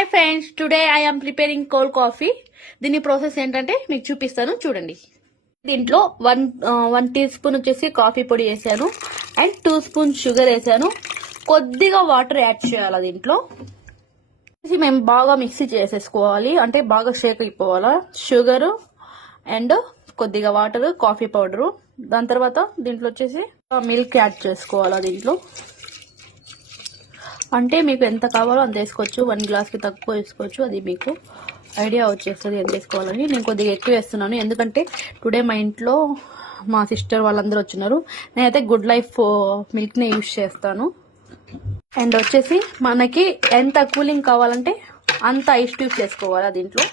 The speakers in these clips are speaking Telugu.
Hi friends, today I am preparing cold coffee. దీని ప్రాసెస్ ఏంటంటే మీకు చూపిస్తాను చూడండి. దీంట్లో వన్ టీ స్పూన్ వచ్చేసి కాఫీ పొడి వేసాను అండ్ 2 స్పూన్ షుగర్ వేసాను. కొద్దిగా వాటర్ యాడ్ చేయాలి. దీంట్లో మేము బాగా మిక్సీ చేసేసుకోవాలి, అంటే బాగా షేక్ అయిపోవాలా షుగర్ అండ్ కొద్దిగా వాటర్, కాఫీ పౌడరు. దాని తర్వాత దీంట్లో వచ్చేసి మిల్క్ యాడ్ చేసుకోవాలా. దీంట్లో అంటే మీకు ఎంత కావాలో అంత వేసుకోవచ్చు, 1 గ్లాస్కి తక్కువ వేసుకోవచ్చు. అది మీకు ఐడియా వచ్చేస్తుంది ఎంత వేసుకోవాలని. నేను కొద్దిగా ఎక్కువ వేస్తున్నాను ఎందుకంటే టుడే మా ఇంట్లో మా సిస్టర్ వాళ్ళందరూ వచ్చినారు. నేనైతే గుడ్ లైఫ్ మిల్క్ని యూజ్ చేస్తాను. అండ్ వచ్చేసి మనకి ఎంత కూలింగ్ కావాలంటే అంత ఐస్ ట్యూబ్ చేసుకోవాలి దీంట్లో.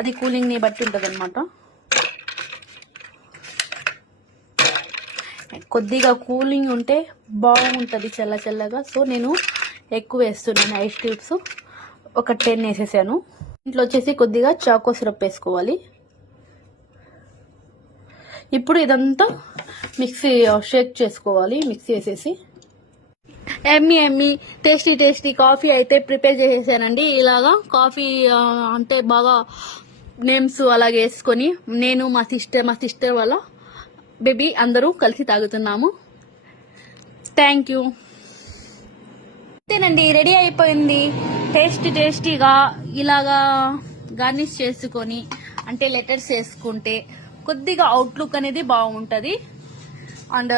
అది కూలింగ్ని బట్టి ఉంటుంది అనమాట. కొద్దిగా కూలింగ్ ఉంటే బాగుంటుంది చల్ల చల్లగా. సో నేను ఎక్కువ వేస్తున్నాను ఐస్ ట్యూబ్స్, ఒక 10 వేసేసాను. ఇంట్లో వచ్చేసి కొద్దిగా చాకో సిరప్ వేసుకోవాలి. ఇప్పుడు ఇదంతా మిక్సీ షేక్ చేసుకోవాలి. మిక్సీ వేసేసి ఎమ్మి టేస్టీ కాఫీ అయితే ప్రిపేర్ చేసేసానండి. ఇలాగా కాఫీ అంటే బాగా నేమ్స్ అలాగే వేసుకొని నేను మా సిస్టర్ వాళ్ళ బేబీ అందరూ కలిసి తాగుతున్నాము. Thank you. అంతేనండి, రెడీ అయిపోయింది. టేస్టీగా ఇలాగా గార్నిష్ చేసుకొని అంటే లెటర్స్ వేసుకుంటే కొద్దిగా అవుట్లుక్ అనేది బాగుంటుంది. అండ్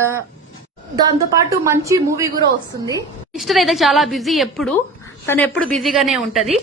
దాంతోపాటు మంచి మూవీ కూడా వస్తుంది. సిస్టర్ అయితే చాలా బిజీ, తను ఎప్పుడు బిజీగానే ఉంటుంది.